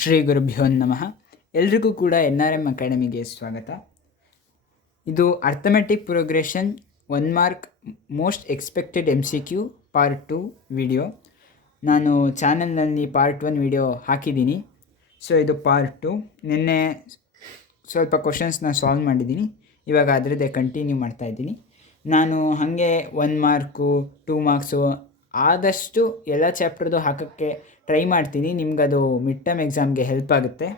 ಶ್ರೀ ಗುರುಭ್ಯೋ ನಮಃ. ಎಲ್ರಿಗೂ ಕೂಡ NRM ಅಕಾಡೆಮಿಗೆ ಸ್ವಾಗತ. ಇದು arithmetic progression 1 mark most expected MCQ part 2 video. ನಾನು ಚಾನಲ್ನಲ್ಲಿ ಪಾರ್ಟ್ 1 ವಿಡಿಯೋ ಹಾಕಿದ್ದೀನಿ. ಸೊ ಇದು ಪಾರ್ಟ್ 2. ನಿನ್ನೆ ಸ್ವಲ್ಪ ಕ್ವಶನ್ಸ್ನ ಸಾಲ್ವ್ ಮಾಡಿದ್ದೀನಿ, ಇವಾಗ ಅದರದ್ದೇ ಕಂಟಿನ್ಯೂ ಮಾಡ್ತಾಯಿದ್ದೀನಿ. ನಾನು ಹಾಗೆ 1 ಮಾರ್ಕು 2 ಮಾರ್ಕ್ಸು ಆದಷ್ಟು ಎಲ್ಲ ಚಾಪ್ಟರ್ದು ಹಾಕೋಕ್ಕೆ ಟ್ರೈ ಮಾಡ್ತೀನಿ. ನಿಮ್ಗದು ಮಿಡ್ ಟರ್ಮ್ ಎಕ್ಸಾಮ್ಗೆ ಹೆಲ್ಪ್ ಆಗುತ್ತೆ.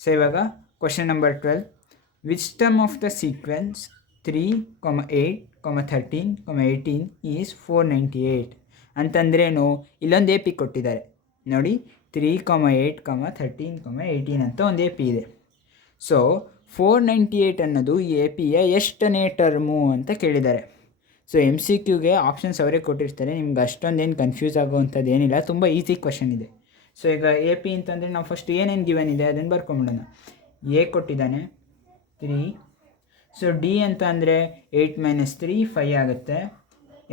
ಸೊ ಇವಾಗ question number 12. Which term of the sequence 3, 8, 13, 18 is 498 ಅಂತಂದ್ರೇನು? ಇಲ್ಲೊಂದು AP ಕೊಟ್ಟಿದ್ದಾರೆ ನೋಡಿ, 3, 8, 13, 18 ಅಂತ ಒಂದು AP ಇದೆ. ಸೊ 498 ಅನ್ನೋದು ಈ APಯ ಎಷ್ಟನೇ ಟರ್ಮು ಅಂತ ಕೇಳಿದ್ದಾರೆ. ಸೊ MCQಗೆ ಆಪ್ಷನ್ಸ್ ಅವರೇ ಕೊಟ್ಟಿರ್ತಾರೆ, ನಿಮ್ಗೆ ಅಷ್ಟೊಂದೇನು ಕನ್ಫ್ಯೂಸ್ ಆಗೋವಂಥದ್ದು ಏನಿಲ್ಲ, ತುಂಬ ಈಸಿ ಕ್ವಶನ್ ಇದೆ. ಸೊ ಈಗ AP ಅಂತಂದರೆ ನಾವು ಫಸ್ಟ್ ಏನೇನು ಗಿವನ್ ಇದೆ ಅದನ್ನು ಬರ್ಕೊಂಬಿಡೋಣ. A ಕೊಟ್ಟಿದ್ದಾನೆ 3. ಸೊ D ಅಂತ ಅಂದರೆ 8 - 3 5 ಆಗುತ್ತೆ.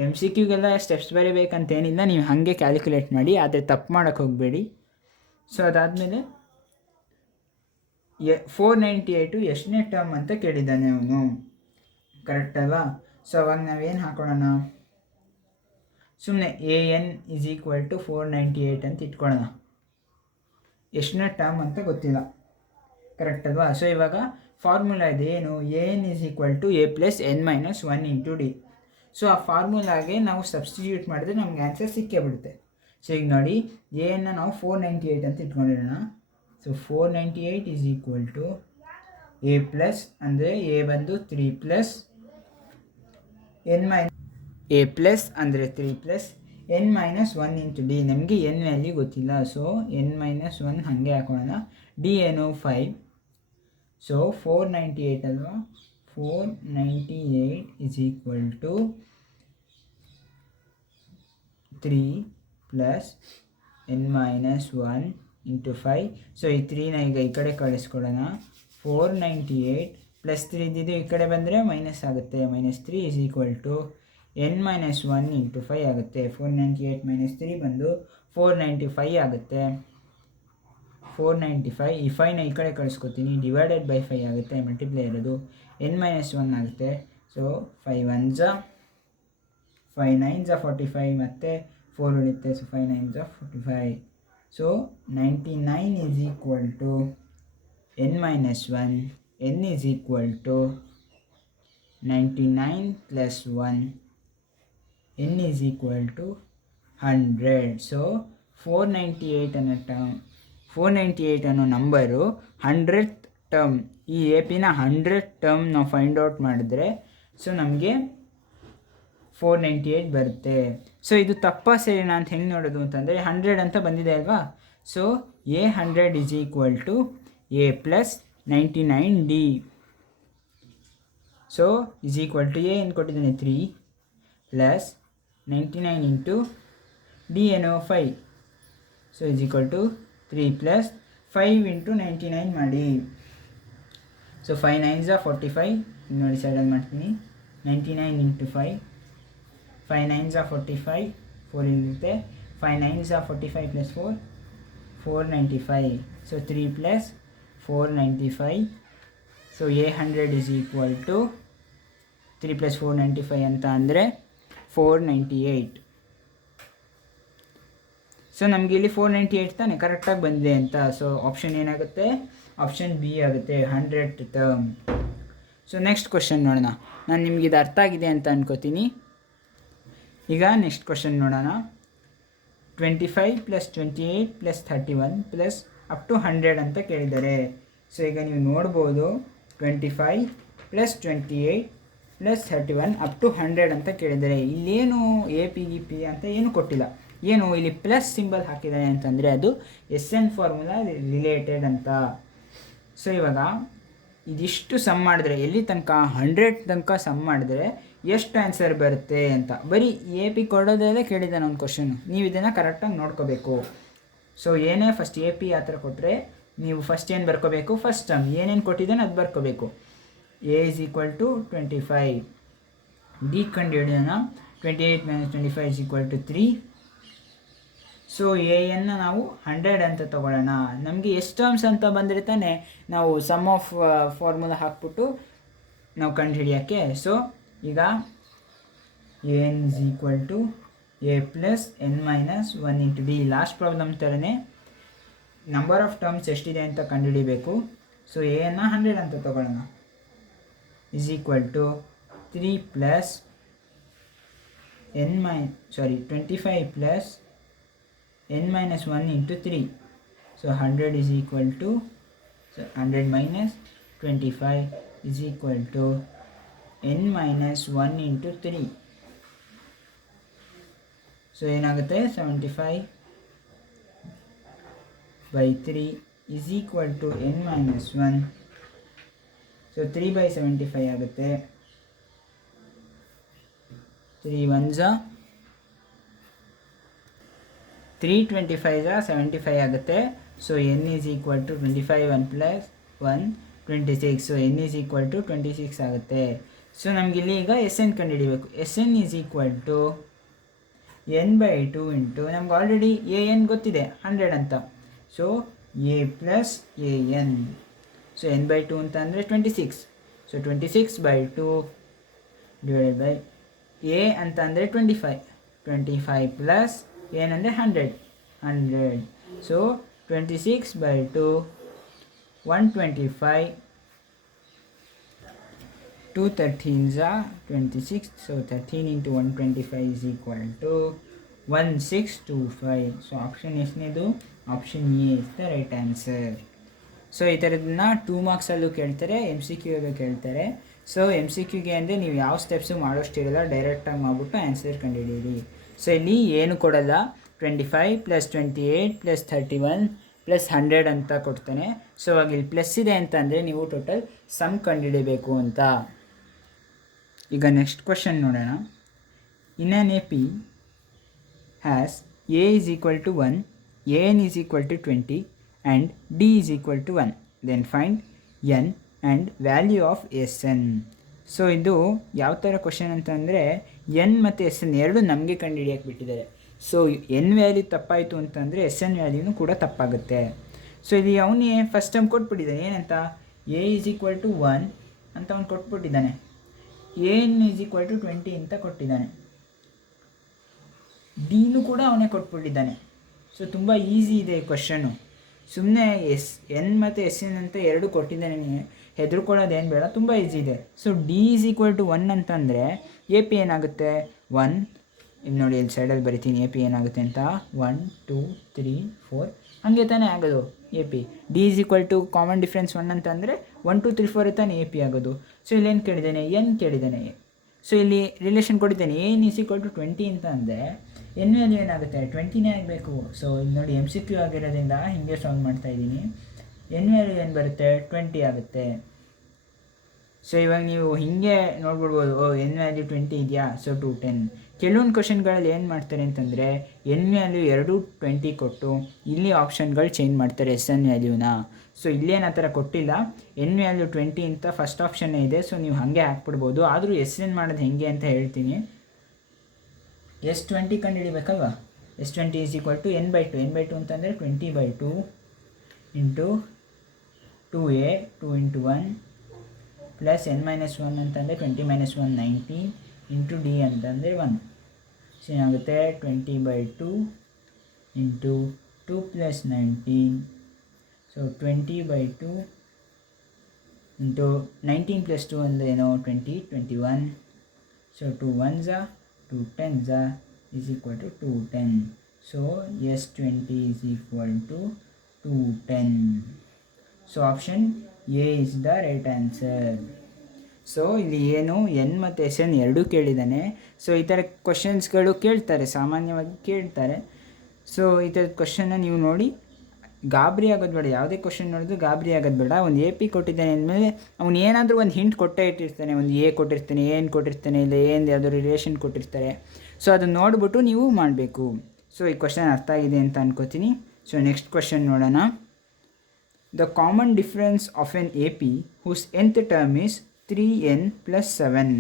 MCQಗೆಲ್ಲ ಸ್ಟೆಪ್ಸ್ ಬರೀಬೇಕಂತೇನಿಲ್ಲ, ನೀವು ಹಾಗೆ ಕ್ಯಾಲ್ಕುಲೇಟ್ ಮಾಡಿ, ಆದರೆ ತಪ್ಪು ಮಾಡೋಕ್ಕೆ ಹೋಗಬೇಡಿ. ಸೊ ಅದಾದಮೇಲೆ 498 ಎಷ್ಟನೇ ಟರ್ಮ್ ಅಂತ ಕೇಳಿದ್ದಾನೆ ಅವನು, ಕರೆಕ್ಟ್ ಅಲ್ವಾ? ಸೊ ಅವಾಗ ನಾವೇನು ಹಾಕೊಳ್ಳೋಣ, ಸುಮ್ಮನೆ AN = 498 ಅಂತ ಇಟ್ಕೊಳ್ಳೋಣ. ಎಷ್ಟನೇ ಟರ್ಮ್ ಅಂತ ಗೊತ್ತಿಲ್ಲ, ಕರೆಕ್ಟ್ ಅಲ್ವಾ? ಸೊ ಇವಾಗ ಫಾರ್ಮುಲಾ ಇದೆ, ಏನು? AN = A + n - 1 × D. So ಆ ಫಾರ್ಮುಲಾಗೆ ನಾವು ಸಬ್ಸ್ಟಿಟ್ಯೂಟ್ ಮಾಡಿದ್ರೆ ನಮ್ಗೆ ಆನ್ಸರ್ ಸಿಕ್ಕೇ ಬಿಡುತ್ತೆ. ಸೊ ಈಗ ನೋಡಿ, AN ನಾವು 498 ಅಂತ ಇಟ್ಕೊಂಡಿರೋಣ. ಸೊ 498 = A ಪ್ಲಸ್ ಅಂದರೆ A ಬಂದು 3 ಪ್ಲಸ್ A ಪ್ಲಸ್ ಅಂದರೆ 3 ಪ್ಲಸ್ n - 1 × D. ನಮಗೆ n ವ್ಯಾಲ್ಯೂ ಗೊತ್ತಿಲ್ಲ, ಸೊ n - 1 ಹಾಗೆ ಹಾಕೋಣ. D ಏನು 5. ಸೊ 498 ಅಲ್ವಾ, 498 = 3 ಪ್ಲಸ್ n - 1 × 5. ಸೊ ಈ 3ನ ಈಗ ಈ ಕಡೆ ಕಳಿಸ್ಕೊಡೋಣ. 498 ಪ್ಲಸ್ 3 ಇದ್ದಿದ್ದು ಈ ಕಡೆ ಬಂದರೆ ಮೈನಸ್ ಆಗುತ್ತೆ, -3 = n - 1 × 5 ಆಗುತ್ತೆ. 498 - 3 ಬಂದು 495 ಆಗುತ್ತೆ. 495, ಈ 5ನ ಈ ಕಡೆ ಕಳಿಸ್ಕೊತೀನಿ, ಡಿವೈಡೆಡ್ ಬೈ 5 ಆಗುತ್ತೆ, ಮಲ್ಟಿಪ್ಲೈ ಇರೋದು n - 1 ಆಗುತ್ತೆ. ಸೊ 5 1s 5 9s 45 ಮತ್ತು 4 ಉಳಿಯುತ್ತೆ. So 5 9s 45. So 99 = n - 1, n = 99 + 1, n = 100. So 498 ಅನ್ನೋ ನಂಬರು 100th ಟರ್ಮ್, ಈ APನ 100th ಟರ್ಮ್ ನಾವು ಫೈಂಡ್ ಔಟ್ ಮಾಡಿದ್ರೆ ಸೊ ನಮಗೆ 498 ಬರುತ್ತೆ. ಸೊ ಇದು ತಪ್ಪಾ ಸರಿನಾ ಅಂತ ಹೆಂಗೆ ನೋಡೋದು ಅಂತಂದರೆ, 100 ಅಂತ ಬಂದಿದೆ ಅಲ್ವಾ? So A100 = A + 99D. So A ಏನು ಕೊಟ್ಟಿದ್ದಾನೆ 3 ಪ್ಲಸ್ 99 × D ಏನು 5. ಸೊ = 3 ಪ್ಲಸ್ 5 × 99 ಮಾಡಿ. ಸೊ 5 9s 45, ನೋಡಿ ಸೈಡಲ್ಲಿ ಮಾಡ್ತೀನಿ, 99 × 5, 5 9s 45, 4 ಇರುತ್ತೆ. 5 9s 45 + 4 495. So 3 plus 495. So A100 = 3 + 495 ಅಂತ ಅಂದರೆ 498. ಸೊ ನಮಗೆ ಇಲ್ಲಿ 498 ತಾನೆ ಕರೆಕ್ಟಾಗಿ ಬಂದಿದೆ ಅಂತ. ಸೊ ಆಪ್ಷನ್ ಏನಾಗುತ್ತೆ, ಆಪ್ಷನ್ B ಆಗುತ್ತೆ, 100th term. So next question ನೋಡೋಣ. ನಾನು ನಿಮ್ಗೆ ಇದು ಅರ್ಥ ಆಗಿದೆ ಅಂತ ಅನ್ಕೋತೀನಿ. ಈಗ ನೆಕ್ಸ್ಟ್ ಕ್ವಶನ್ ನೋಡೋಣ. 25 + 28 + 31 + up to 100 ಅಂತ ಕೇಳಿದ್ದಾರೆ. ಸೊ ಈಗ ನೀವು ನೋಡ್ಬೋದು, 25 + 28 + 31 up to 100 ಅಂತ ಕೇಳಿದ್ದಾರೆ. ಇಲ್ಲೇನು AP ಅಂತ ಏನು ಕೊಟ್ಟಿಲ್ಲ, ಏನು ಇಲ್ಲಿ ಪ್ಲಸ್ ಸಿಂಬಲ್ ಹಾಕಿದ್ದಾರೆ ಅಂತಂದರೆ ಅದು SN ಫಾರ್ಮುಲಾ ರಿಲೇಟೆಡ್ ಅಂತ. ಸೊ ಇವಾಗ ಇದಿಷ್ಟು ಸಮ್ ಮಾಡಿದ್ರೆ, ಎಲ್ಲಿ ತನಕ 100 ತನಕ ಸಮ್ ಮಾಡಿದ್ರೆ ಎಷ್ಟು ಆನ್ಸರ್ ಬರುತ್ತೆ ಅಂತ ಬರೀ AP ಕೊಡೋದಲ್ಲೇ ಕೇಳಿದ್ದಾನೆ ಒಂದು ಕ್ವಶನು. ನೀವು ಇದನ್ನು ಕರೆಕ್ಟಾಗಿ ನೋಡ್ಕೋಬೇಕು. ಸೊ ಏನೇ ಫಸ್ಟ್ AP ಆ ಥರ ಕೊಟ್ಟರೆ ನೀವು ಫಸ್ಟ್ ಏನು ಬರ್ಕೋಬೇಕು, ಫಸ್ಟ್ ಟರ್ಮ್ ಏನೇನು ಕೊಟ್ಟಿದ್ದಾನೆ ಅದು ಬರ್ಕೋಬೇಕು. A = 25, D ಕಂಡು ಹಿಡಿಯೋಣ. 28 - 25 = 3. ಸೊ ಎ ಎನ್ನ ನಾವು 100 ಅಂತ ತೊಗೊಳ್ಳೋಣ. ನಮಗೆ ಎಷ್ಟು ಟರ್ಮ್ಸ್ ಅಂತ ಬಂದರೆ ತಾನೇ ನಾವು ಸಮ್ ಆಫ್ ಫಾರ್ಮುಲಾ ಹಾಕ್ಬಿಟ್ಟು ನಾವು ಕಂಡುಹಿಡಿಯೋಕ್ಕೆ. ಸೊ ಈಗ A N is equal to A plus N minus 1 into D. Last problem ಥರನೇ ನಂಬರ್ ಆಫ್ ಟರ್ಮ್ಸ್ ಎಷ್ಟಿದೆ ಅಂತ ಕಂಡುಹಿಡಿಬೇಕು. ಸೊ ಎ ಎನ್ನ 100 ಅಂತ ತೊಗೊಳ್ಳೋಣ. Is equal to 3 plus n 25 plus n minus 1 into 3. So 100 is equal to, so 100 minus 25 is equal to n minus 1 into 3. So ಏನಾಗುತ್ತೆ 75 by 3 is equal to n minus 1. So 3 by 75 ಆಗುತ್ತೆ. 3 1s 325 75 ಆಗುತ್ತೆ. So n is equal to 25 1 plus 1 26. So n is equal to 26 ಆಗುತ್ತೆ. So ನಮಗಿಲ್ಲಿ ಈಗ S N ಕಂಡುಹಿಡಿಬೇಕು. S N is equal to n by 2 into ನಮ್ಗೆ already A N ಗೊತ್ತಿದೆ 100 ಅಂತ. So A plus A N. So n by 2 ಅಂತ ಅಂದರೆ 26. So 26 by 2 divided by A ಅಂತ ಅಂದರೆ 25 ಪ್ಲಸ್ ಏನಂದರೆ 100. So 26 by 2 125. 2 13s are 26. So 13 into 125 is equal to 1625. So option ಎಷ್ಟನೇದು? Option A is the right answer. So ಈ ಥರದನ್ನ 2 ಮಾರ್ಕ್ಸಲ್ಲೂ ಕೇಳ್ತಾರೆ, MCQಗೆ ಕೇಳ್ತಾರೆ. ಸೊ MCQಗೆ ಅಂದರೆ ನೀವು ಯಾವ ಸ್ಟೆಪ್ಸು ಮಾಡೋಷ್ಟಿರಲ್ಲ, ಡೈರೆಕ್ಟಾಗಿ ಮಾಡಿಬಿಟ್ಟು ಆನ್ಸರ್ ಕಂಡುಹಿಡೀರಿ. ಸೊ ಇಲ್ಲಿ ಏನು ಕೊಡಲ್ಲ, 25 ಪ್ಲಸ್ 28 ಪ್ಲಸ್ 31 ಪ್ಲಸ್ 100 ಅಂತ ಕೊಡ್ತಾನೆ. ಸೊ ಅವಾಗ ಇಲ್ಲಿ ಪ್ಲಸ್ ಇದೆ ಅಂತ ಅಂದರೆ ನೀವು ಟೋಟಲ್ ಸಮ್ ಕಂಡುಹಿಡಬೇಕು ಅಂತ. ಈಗ ನೆಕ್ಸ್ಟ್ ಕ್ವಶನ್ ನೋಡೋಣ. In an A P has A is equal to 1, A N is equal to 20 and D is equal to 1. Then find N and value of S N. So ಇದು ಯಾವ ಥರ question ಅಂತಂದರೆ N ಮತ್ತು S N ಎರಡು ನಮಗೆ ಕಂಡುಹಿಡಿಯಕ್ಕೆ ಬಿಟ್ಟಿದ್ದಾರೆ. So N value ತಪ್ಪಾಯಿತು ಅಂತಂದರೆ ಎಸ್ ಎನ್ ವ್ಯಾಲ್ಯೂನು ಕೂಡ ತಪ್ಪಾಗುತ್ತೆ. ಸೊ ಇಲ್ಲಿ ಅವನೇ ಫಸ್ಟ್ ಟೈಮ್ ಕೊಟ್ಬಿಟ್ಟಿದ್ದಾನೆ ಏನಂತ, ಎ ಈಸ್ ಈಕ್ವಲ್ ಟು 1 ಅಂತ ಅವ್ನು ಕೊಟ್ಬಿಟ್ಟಿದ್ದಾನೆ, A N is equal to 20 ಅಂತ ಕೊಟ್ಟಿದ್ದಾನೆ, ಡಿನೂ ಕೂಡ ಅವನೇ ಕೊಟ್ಬಿಟ್ಟಿದ್ದಾನೆ. ಸೊ ತುಂಬ ಈಸಿ ಇದೆ ಈ ಕ್ವಶನು. ಸುಮ್ಮನೆ ಎನ್ ಮತ್ತು ಎಸ್ ಎನ್ ಅಂತ ಎರಡು ಕೊಟ್ಟಿದ್ದಾನೆ, ಹೆದರ್ಕೊಳ್ಳೋದೇನು ಬೇಡ, ತುಂಬ ಈಸಿ ಇದೆ. So D is equal to 1 ಅಂತಂದರೆ ಎ ಪಿ ಏನಾಗುತ್ತೆ 1. ಇಲ್ಲಿ ನೋಡಿ ಇಲ್ಲಿ ಸೈಡಲ್ಲಿ ಬರಿತೀನಿ ಎ ಪಿ ಏನಾಗುತ್ತೆ ಅಂತ, 1 2 3 4 ಹಾಗೆ ತಾನೇ ಆಗೋದು A P. D is equal to common difference 1 ಅಂತಂದರೆ 1 2 3 4 ತಾನೇ ಎ ಪಿ ಆಗೋದು. ಸೊ ಇಲ್ಲಿ ಏನು ಕೇಳಿದ್ದಾನೆ, ಎನ್ ಕೇಳಿದ್ದಾನೆ. ಸೊ ಇಲ್ಲಿ ರಿಲೇಷನ್ ಕೊಟ್ಟಿದ್ದಾನೆ, A N is equal to 20 ಅಂತ ಅಂದರೆ ಎನ್ ವ್ಯಾಲ್ಯೂ ಏನಾಗುತ್ತೆ 20ನೇ ಆಗಬೇಕು. ಸೊ ಇಲ್ಲಿ ನೋಡಿ MCQ ಆಗಿರೋದ್ರಿಂದ ಹೀಗೆ ಸಾಲ್ವ್ ಮಾಡ್ತಾಯಿದ್ದೀನಿ. ಎನ್ ವ್ಯಾಲ್ಯೂ ಏನು ಬರುತ್ತೆ 20 ಆಗುತ್ತೆ. ಸೊ ಇವಾಗ ನೀವು ಹೀಗೆ ನೋಡ್ಬಿಡ್ಬೋದು, ಎನ್ ವ್ಯಾಲ್ಯೂ 20 ಇದೆಯಾ, ಸೊ 210. ಕೆಲವೊಂದು ಕ್ವಶನ್ಗಳಲ್ಲಿ ಏನು ಮಾಡ್ತಾರೆ ಅಂತಂದರೆ ಎನ್ ವ್ಯಾಲ್ಯೂ 20 ಕೊಟ್ಟು ಇಲ್ಲಿ ಆಪ್ಷನ್ಗಳು ಚೇಂಜ್ ಮಾಡ್ತಾರೆ ಎಸ್ ಎನ್ ವ್ಯಾಲ್ಯೂನ. ಸೊ ಇಲ್ಲೇನು ಆ ಥರ ಕೊಟ್ಟಿಲ್ಲ, ಎನ್ ವ್ಯಾಲ್ಯೂ 20 ಅಂತ ಫಸ್ಟ್ ಆಪ್ಷನ್ನೇ ಇದೆ. ಸೊ ನೀವು ಹಾಗೆ ಹಾಕ್ಬಿಡ್ಬೋದು. ಆದರೂ ಎಸ್ ಎನ್ ಮಾಡೋದು ಹೆಂಗೆ ಅಂತ ಹೇಳ್ತೀನಿ. S20 ಕಂಡುಹಿಡಿಬೇಕಲ್ವ. S20 is equal to n by 2. n by 2 ಅಂತಂದರೆ 20 by 2 into 2a 2 into 1 plus n minus 1 ಅಂತಂದರೆ 20 minus 1 19 ಇಂಟು ಡಿ ಅಂತಂದರೆ 1. ಸೊ ಏನಾಗುತ್ತೆ 20 by 2 into 2 plus 19. So 20 by 2 into 19 plus 2 ಅಂದರೆ ಏನೋ 20 21. So 2 1s 2 10s is equal to 210. So S20 is equal to 210. So option A is the right answer. So ಇಲ್ಲಿ ಏನು N ಮತ್ತು S N ಎರಡೂ ಕೇಳಿದ್ದಾನೆ. So ಈ ಥರ ಕ್ವಶನ್ಸ್ಗಳು ಕೇಳ್ತಾರೆ, ಸಾಮಾನ್ಯವಾಗಿ ಕೇಳ್ತಾರೆ. ಸೊ ಈ ಥರದ ಕ್ವಶನ್ನ ನೀವು ನೋಡಿ ಗಾಬರಿ ಆಗೋದು ಬೇಡ. ಯಾವುದೇ ಕ್ವಶನ್ ನೋಡಿದ್ರು ಗಾಬರಿ ಆಗೋದು ಬೇಡ. ಒಂದು ಎ ಪಿ ಕೊಟ್ಟಿದ್ದಾನೆ ಅಂದಮೇಲೆ ಅವ್ನು ಏನಾದರೂ ಒಂದು ಹಿಂಟ್ ಕೊಟ್ಟೇ ಇಟ್ಟಿರ್ತಾನೆ. ಒಂದು ಎ ಕೊಟ್ಟಿರ್ತಾನೆ, ಏನು ಕೊಟ್ಟಿರ್ತಾನೆ, ಇಲ್ಲ ಏನು ಯಾವುದೋ ರಿಲೇಷನ್ ಕೊಟ್ಟಿರ್ತಾರೆ. ಸೊ ಅದನ್ನು ನೋಡಿಬಿಟ್ಟು ನೀವು ಮಾಡಬೇಕು. ಸೊ ಈ ಕ್ವಶನ್ ಅರ್ಥ ಆಗಿದೆ ಅಂತ ಅನ್ಕೋತೀನಿ. ಸೊ ನೆಕ್ಸ್ಟ್ ಕ್ವಶನ್ ನೋಡೋಣ. The common difference of N A P whose nth term is 3n + 7.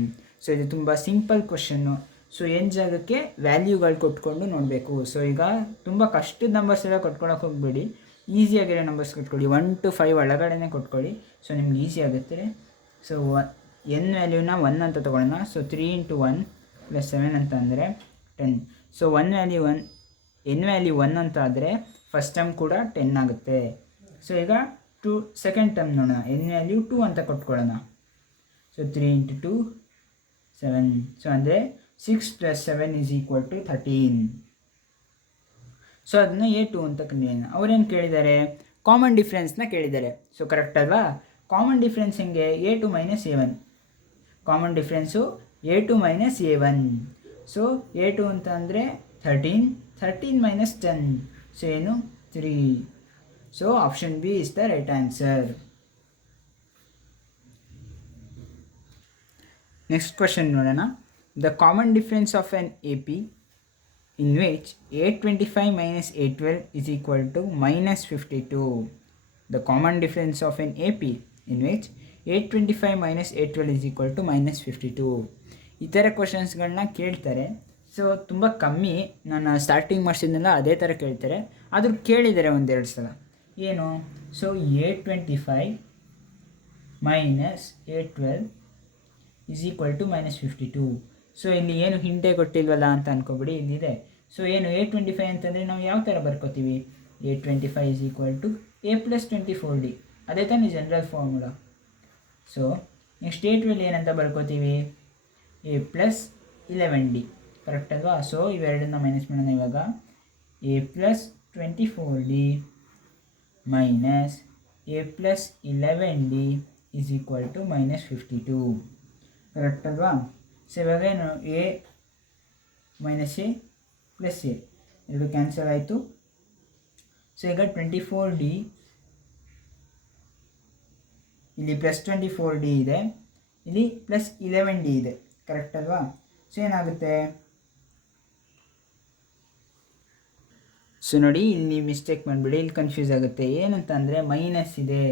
So ಇದು ತುಂಬ ಸಿಂಪಲ್ ಕ್ವಶನ್ನು. ಸೊ ಎನ್ ಜಾಗಕ್ಕೆ ವ್ಯಾಲ್ಯೂಗಳು ಕೊಟ್ಕೊಂಡು ನೋಡಬೇಕು. ಸೊ ಈಗ ತುಂಬ ಕಷ್ಟದ ನಂಬರ್ಸ್ ಎಲ್ಲ ಕೊಟ್ಕೊಳಕ್ಕೆ ಹೋಗಬೇಡಿ, ಈಸಿಯಾಗಿರೋ ನಂಬರ್ಸ್ ಕೊಟ್ಕೊಳ್ಳಿ. 1 to 5 ಒಳಗಡೆ ಕೊಟ್ಕೊಳ್ಳಿ. ಸೊ ನಿಮ್ಗೆ ಈಸಿ ಆಗುತ್ತೆ. ಸೊ ಎನ್ ವ್ಯಾಲ್ಯೂನ 1 ಅಂತ ತೊಗೊಳ್ಳೋಣ. ಸೊ 3 × 1 + 7 ಅಂತ ಅಂದರೆ 10. ಸೊ ಎನ್ ವ್ಯಾಲ್ಯೂ 1 ಅಂತ ಆದರೆ ಫಸ್ಟ್ ಟರ್ಮ್ ಕೂಡ 10 ಆಗುತ್ತೆ. ಸೊ ಈಗ ಸೆಕೆಂಡ್ ಟರ್ಮ್ ನೋಡೋಣ. ಎನ್ ವ್ಯಾಲ್ಯೂ 2 ಅಂತ ಕೊಟ್ಕೊಳ್ಳೋಣ. ಸೊ 3 × 2 7. ಸೊ ಅಂದರೆ 6 + 7 = 13. ಸೊ ಅದನ್ನು A2 ಅಂತ ಕಂಡಿದ್ದಾನೆ. ಅವ್ರೇನು ಕೇಳಿದ್ದಾರೆ? ಕಾಮನ್ ಡಿಫ್ರೆನ್ಸ್ನ ಕೇಳಿದ್ದಾರೆ. ಸೊ ಕರೆಕ್ಟ್ ಅಲ್ವಾ? ಕಾಮನ್ ಡಿಫ್ರೆನ್ಸ್ ಹೆಂಗೆ? A2 - A1. Common difference A2 - A1. So A2 ಅಂತ ಅಂದರೆ 13. 13 - 10. ಸೊ ಏನು? 3. So option B is the right answer. Next question ನೋಡೋಣ. The common difference of an AP in which 825 - 812 = -52. The common difference of an AP in which 825 - 812 = -52. ಈ ಥರ ಕ್ವಶನ್ಸ್ಗಳನ್ನ ಕೇಳ್ತಾರೆ. So ತುಂಬ ಕಮ್ಮಿ, ನಾನು ಸ್ಟಾರ್ಟಿಂಗ್ ಮಾಡಿಸಿದ್ನಲ್ಲ ಅದೇ ಥರ ಕೇಳ್ತಾರೆ. ಆದರೂ ಕೇಳಿದ್ದಾರೆ ಒಂದೆರಡು ಸಲ. ಏನು? ಸೊ 825 - 812 = -52. ಸೊ ಇಲ್ಲಿ ಏನು ಹಿಂಟೆ ಕೊಟ್ಟಿಲ್ವಲ್ಲ ಅಂತ ಅನ್ಕೋಬಿಡಿ, ಇಲ್ಲಿದೆ. ಸೊ ಏನು 825 ಅಂತಂದರೆ ನಾವು ಯಾವ ಥರ ಬರ್ಕೋತೀವಿ? 825 = A + 24D. ಅದೇ ತಾನೇ ಜನರಲ್ ಫಾರ್ಮುಲಾ. ಸೊ ನೆಕ್ಸ್ಟ್ 812 ಏನಂತ ಬರ್ಕೋತೀವಿ? A + 11D. ಕರೆಕ್ಟ್ ಅಲ್ವಾ? ಸೊ ಇವೆರಡನ್ನ ಮೈನಸ್ ಮಾಡೋಣ ಇವಾಗ. A + 24D - A + 11D = -52. Correct ಅಲ್ವಾ? ಸೊ ಇವಾಗ ಏನು? A - A + A ಎರಡು ಕ್ಯಾನ್ಸಲ್ ಆಯಿತು. ಸೊ ಈಗ 24D ಇಲ್ಲಿ +24D ಇದೆ, ಇಲ್ಲಿ +11D ಇದೆ. ಕರೆಕ್ಟ್ ಅಲ್ವಾ? ಸೊ ಏನಾಗುತ್ತೆ? ಸೊ ನೋಡಿ, ಇಲ್ಲಿ ಮಿಸ್ಟೇಕ್ ಮಾಡಿಬಿಡಿ, ಇಲ್ಲಿ ಕನ್ಫ್ಯೂಸ್ ಆಗುತ್ತೆ. ಏನಂತ ಅಂದರೆ ಮೈನಸ್ ಇದೆ.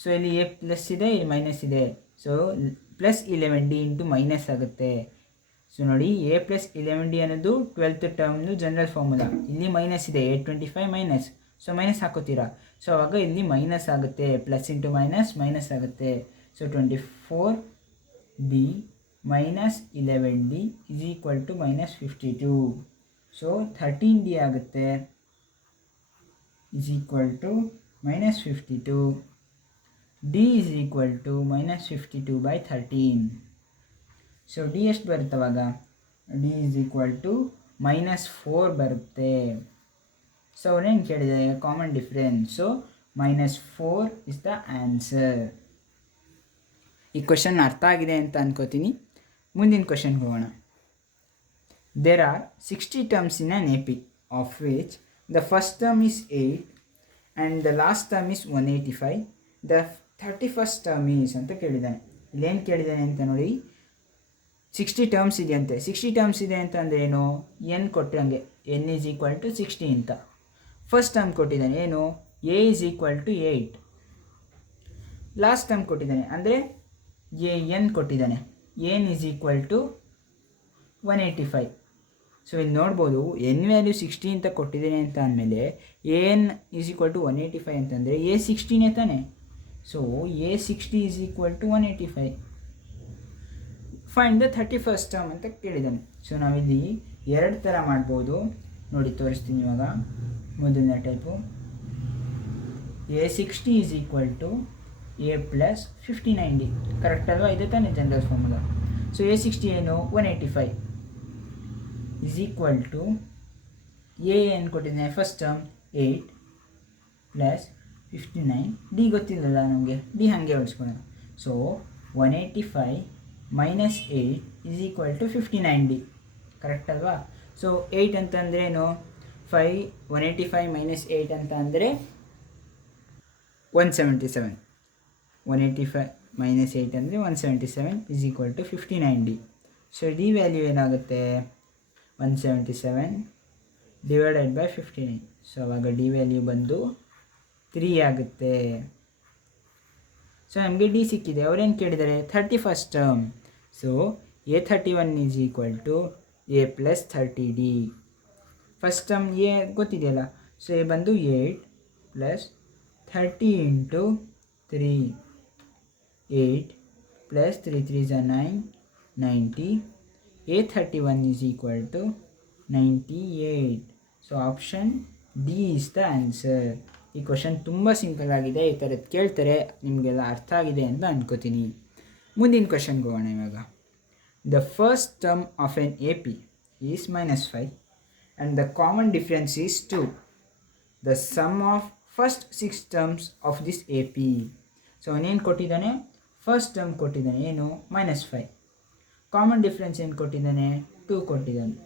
ಸೊ ಇಲ್ಲಿ A ಪ್ಲಸ್ ಇದೆ, ಇಲ್ಲಿ ಮೈನಸ್ ಇದೆ. ಸೊ +11D × ಮೈನಸ್ ಆಗುತ್ತೆ. ಸೊ ನೋಡಿ, A + 11D ಅನ್ನೋದು 12th ಟರ್ಮ್ದು ಜನರಲ್ ಫಾರ್ಮುಲಾ. ಇಲ್ಲಿ ಮೈನಸ್ ಇದೆ, 825 ಮೈನಸ್. ಸೊ ಮೈನಸ್ ಹಾಕೋತೀರಾ. ಸೊ ಆವಾಗ ಇಲ್ಲಿ ಮೈನಸ್ ಆಗುತ್ತೆ, ಪ್ಲಸ್ ಇಂಟು ಮೈನಸ್ ಮೈನಸ್ ಆಗುತ್ತೆ. So 24D - 11D = -52. So 13D ಆಗುತ್ತೆ -52. D -52/13. ಸೊ ಡಿ ಎಷ್ಟು ಬರುತ್ತೆ ಅವಾಗ? D -4 ಬರುತ್ತೆ. ಸೊ ಅವನೇನು ಕೇಳಿದೆ? Common difference. So -4 is the answer. ಈ ಕ್ವಶನ್ ಅರ್ಥ ಆಗಿದೆ ಅಂತ ಅನ್ಕೋತೀನಿ. ಮುಂದಿನ ಕ್ವಶನ್ಗೆ ಹೋಗೋಣ. There are 60 terms in an AP, of which the first term is 8 and the last term is 185. The 31st term is ಅಂತ ಕೇಳಿದ್ದಾನೆ. ಇಲ್ಲೇನು ಕೇಳಿದ್ದಾನೆ ಅಂತ ನೋಡಿ. 60 ಟರ್ಮ್ಸ್ ಇದೆಯಂತೆ. 60 ಟರ್ಮ್ಸ್ ಇದೆ ಅಂತ ಅಂದರೆ ಏನು? ಎನ್ ಕೊಟ್ಟಂಗೆ n = 60 ಅಂತ. ಫಸ್ಟ್ ಟರ್ಮ್ ಕೊಟ್ಟಿದ್ದಾನೆ ಏನು? A = 8. ಲಾಸ್ಟ್ ಟರ್ಮ್ ಕೊಟ್ಟಿದ್ದಾನೆ ಅಂದರೆ n ಕೊಟ್ಟಿದ್ದಾನೆ. n = 185. ಸೊ ಇಲ್ಲಿ ನೋಡ್ಬೋದು, n ವ್ಯಾಲ್ಯೂ 60 ಅಂತ ಕೊಟ್ಟಿದ್ದೇನೆ ಅಂತ ಅಂದಮೇಲೆ n = 185 ಅಂತಂದರೆ A 60ನೇ ತಾನೆ. So A 60 = 185. Find the 31st term ಅಂತ ಕೇಳಿದ್ದಾನೆ. ಸೊ ನಾವಿಲ್ಲಿ ಎರಡು ಥರ ಮಾಡ್ಬೋದು ನೋಡಿ, ತೋರಿಸ್ತೀನಿ ಇವಾಗ. ಮೊದಲನೇ type, A 60 = A + 59D. Correct ಅಲ್ವಾ? ಇದೆ ತಾನೇ ಜನರಲ್ ಫಾರ್ಮುಲಾ. ಸೊ A 60 ಏನು? 185 A ಏನು ಕೊಟ್ಟಿದ್ದಾನೆ? First term 8 + 59. D ಗೊತ್ತಿಲ್ಲಲ್ಲ ನಮಗೆ, D ಹಾಗೆ ಉಳಿಸ್ಕೊಳ್ಳೋಣ. So 185 - 8 = 59D. ಕರೆಕ್ಟ್ ಅಲ್ವಾ? ಸೊ 8 ಅಂತಂದ್ರೇನು? 185 - 8 ಅಂತ ಅಂದರೆ 177. 185 - 8 ಅಂದರೆ 177 = 59D. ಸೊ D ವ್ಯಾಲ್ಯೂ ಏನಾಗುತ್ತೆ? 177 / 59. ಸೊ ಅವಾಗ D ವ್ಯಾಲ್ಯೂ ಬಂದು 3 ಆಗುತ್ತೆ. ಸೊ ನಮಗೆ D ಸಿಕ್ಕಿದೆ. ಅವರೇನು ಕೇಳಿದ್ದಾರೆ? 31st term. So A31 = A plus 30D. First term A ಗೊತ್ತಿದೆಯಲ್ಲ, ಸೊ ಎ ಬಂದು 8 plus 30 into 3, 8 plus 3 3 is 9, 90. A31 is equal to 98. So option D is the answer. ಈ ಕ್ವಶನ್ ತುಂಬ ಸಿಂಪಲ್ ಆಗಿದೆ. ಈ ಥರದ್ದು ಕೇಳ್ತಾರೆ, ನಿಮಗೆಲ್ಲ ಅರ್ಥ ಆಗಿದೆ ಅಂತ ಅನ್ಕೋತೀನಿ. ಮುಂದಿನ ಕ್ವಶನ್ಗೆ ಹೋಗೋಣ ಇವಾಗ. The first term of N A P is -5 and the common difference is 2. The sum of first 6 terms of this AP. So ಅವನೇನು ಕೊಟ್ಟಿದ್ದಾನೆ, ಫಸ್ಟ್ ಟರ್ಮ್ ಕೊಟ್ಟಿದ್ದಾನೆ ಏನು -5, ಕಾಮನ್ ಡಿಫ್ರೆನ್ಸ್ ಏನು ಕೊಟ್ಟಿದ್ದಾನೆ 2 ಕೊಟ್ಟಿದ್ದಾನೆ.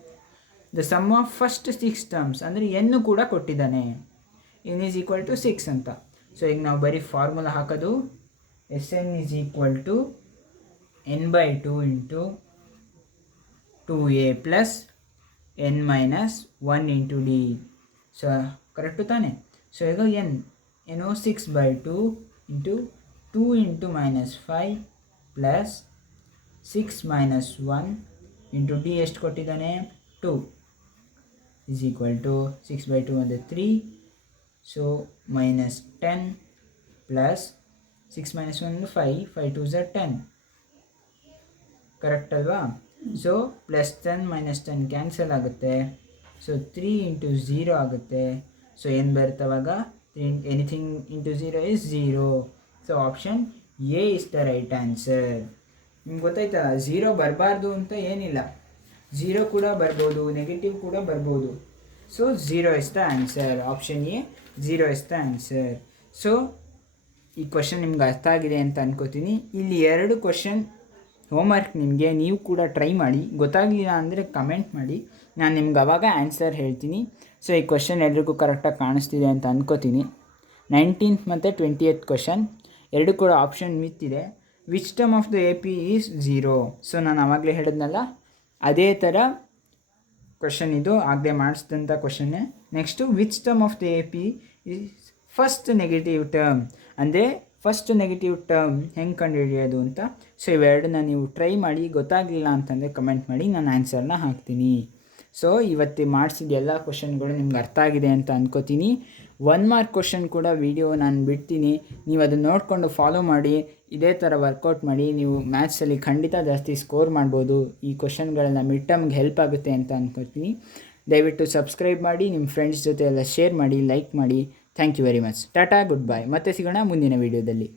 The sum of first 6 terms ಅಂದರೆ ಎನ್ನು ಕೂಡ ಕೊಟ್ಟಿದ್ದಾನೆ, ಎನ್ ಈಸ್ ಈಕ್ವಲ್ ಟು 6 ಅಂತ. ಸೊ ಈಗ ನಾವು ಬರೀ ಫಾರ್ಮುಲಾ ಹಾಕೋದು, SN is equal to n/2 into 2a plus n-1 into D. So correct ತಾನೆ. ಸೊ ಈಗ ಏನು 6/2 into 2 into -5 plus 6 - 1 into D ಎಷ್ಟು ಕೊಟ್ಟಿದ್ದಾನೆ 2 ಈಸ್ ಈಕ್ವಲ್ ಟು 6/2 ಅಂದರೆ 3. So -10 plus 6 - 1 5, 5 2 is 10. ಕರೆಕ್ಟ್ ಅಲ್ವಾ. ಸೊ +10 - 10 ಕ್ಯಾನ್ಸಲ್ ಆಗುತ್ತೆ. ಸೊ 3 ಇಂಟು 0 ಆಗುತ್ತೆ. ಸೊ ಏನು ಬರ್ತವಾಗ anything into 0 is 0. So option A is the right answer. ನಿಮ್ಗೆ ಗೊತ್ತಾಯ್ತಲ್ಲ, 0 ಬರಬಾರ್ದು ಅಂತ ಏನಿಲ್ಲ, 0 ಕೂಡ ಬರ್ಬೋದು, ನೆಗೆಟಿವ್ ಕೂಡ ಬರ್ಬೋದು. So 0 is the answer. Option A 0 is the answer. So ಈ ಕ್ವಶನ್ ನಿಮ್ಗೆ ಅರ್ಥ ಆಗಿದೆ ಅಂತ ಅನ್ಕೋತೀನಿ. ಇಲ್ಲಿ 2 ಕ್ವಶನ್ ಹೋಮ್ವರ್ಕ್ ನಿಮಗೆ, ನೀವು ಕೂಡ ಟ್ರೈ ಮಾಡಿ. ಗೊತ್ತಾಗಲಿಲ್ಲ ಅಂದರೆ ಕಮೆಂಟ್ ಮಾಡಿ, ನಾನು ನಿಮ್ಗೆ ಅವಾಗ ಆನ್ಸರ್ ಹೇಳ್ತೀನಿ. ಸೊ ಈ ಕ್ವಶನ್ ಎಲ್ರಿಗೂ ಕರೆಕ್ಟಾಗಿ ಕಾಣಿಸ್ತಿದೆ ಅಂತ ಅನ್ಕೋತೀನಿ. 19th ಮತ್ತು 20th ಕ್ವಶನ್ 2 ಕೂಡ ಆಪ್ಷನ್ ಮಿತ್ತಿದೆ. Which term of the A P is 0. So ನಾನು ಆವಾಗಲೇ ಹೇಳಿದ್ನಲ್ಲ, ಅದೇ ಥರ ಕ್ವಶನ್ ಇದು, ಆಗಲೇ ಮಾಡಿಸಿದಂಥ ಕ್ವಶನ್ನೇ. Next which term of the A P is first negative term, ಅಂದರೆ ಫಸ್ಟ್ ನೆಗೆಟಿವ್ ಟರ್ಮ್ ಹೆಂಗೆ ಕಂಡುಹಿಡಿಯೋದು ಅಂತ. ಸೊ ಇವೆರಡನ್ನ ನೀವು ಟ್ರೈ ಮಾಡಿ. ಗೊತ್ತಾಗಲಿಲ್ಲ ಅಂತಂದರೆ ಕಮೆಂಟ್ ಮಾಡಿ, ನಾನು ಆನ್ಸರ್ನ ಹಾಕ್ತೀನಿ. ಸೊ ಇವತ್ತು ಮಾಡಿಸಿದ ಎಲ್ಲ ಕ್ವಶನ್ಗಳು ನಿಮ್ಗೆ ಅರ್ಥ ಆಗಿದೆ ಅಂತ ಅನ್ಕೋತೀನಿ. 1 ಮಾರ್ಕ್ ಕ್ವಶನ್ ಕೂಡ ವಿಡಿಯೋ ನಾನು ಬಿಡ್ತೀನಿ, ನೀವು ಅದನ್ನು ನೋಡಿಕೊಂಡು ಫಾಲೋ ಮಾಡಿ. ಇದೇ ಥರ ವರ್ಕೌಟ್ ಮಾಡಿ, ನೀವು ಮ್ಯಾಥ್ಸಲ್ಲಿ ಖಂಡಿತ ಜಾಸ್ತಿ ಸ್ಕೋರ್ ಮಾಡ್ಬೋದು. ಈ ಕ್ವಶನ್ಗಳೆಲ್ಲ ಮಿಡ್ ಟರ್ಮ್ಗೆ ಹೆಲ್ಪ್ ಆಗುತ್ತೆ ಅಂತ ಅನ್ಕೋತೀನಿ. ದಯವಿಟ್ಟು ಸಬ್ಸ್ಕ್ರೈಬ್ ಮಾಡಿ, ನಿಮ್ಮ ಫ್ರೆಂಡ್ಸ್ ಜೊತೆ ಎಲ್ಲ ಶೇರ್ ಮಾಡಿ, ಲೈಕ್ ಮಾಡಿ. Thank you very much. Ta-ta, goodbye. ಮತ್ತೆ ಸಿಗೋಣ ಮುಂದಿನ ವೀಡಿಯೋದಲ್ಲಿ.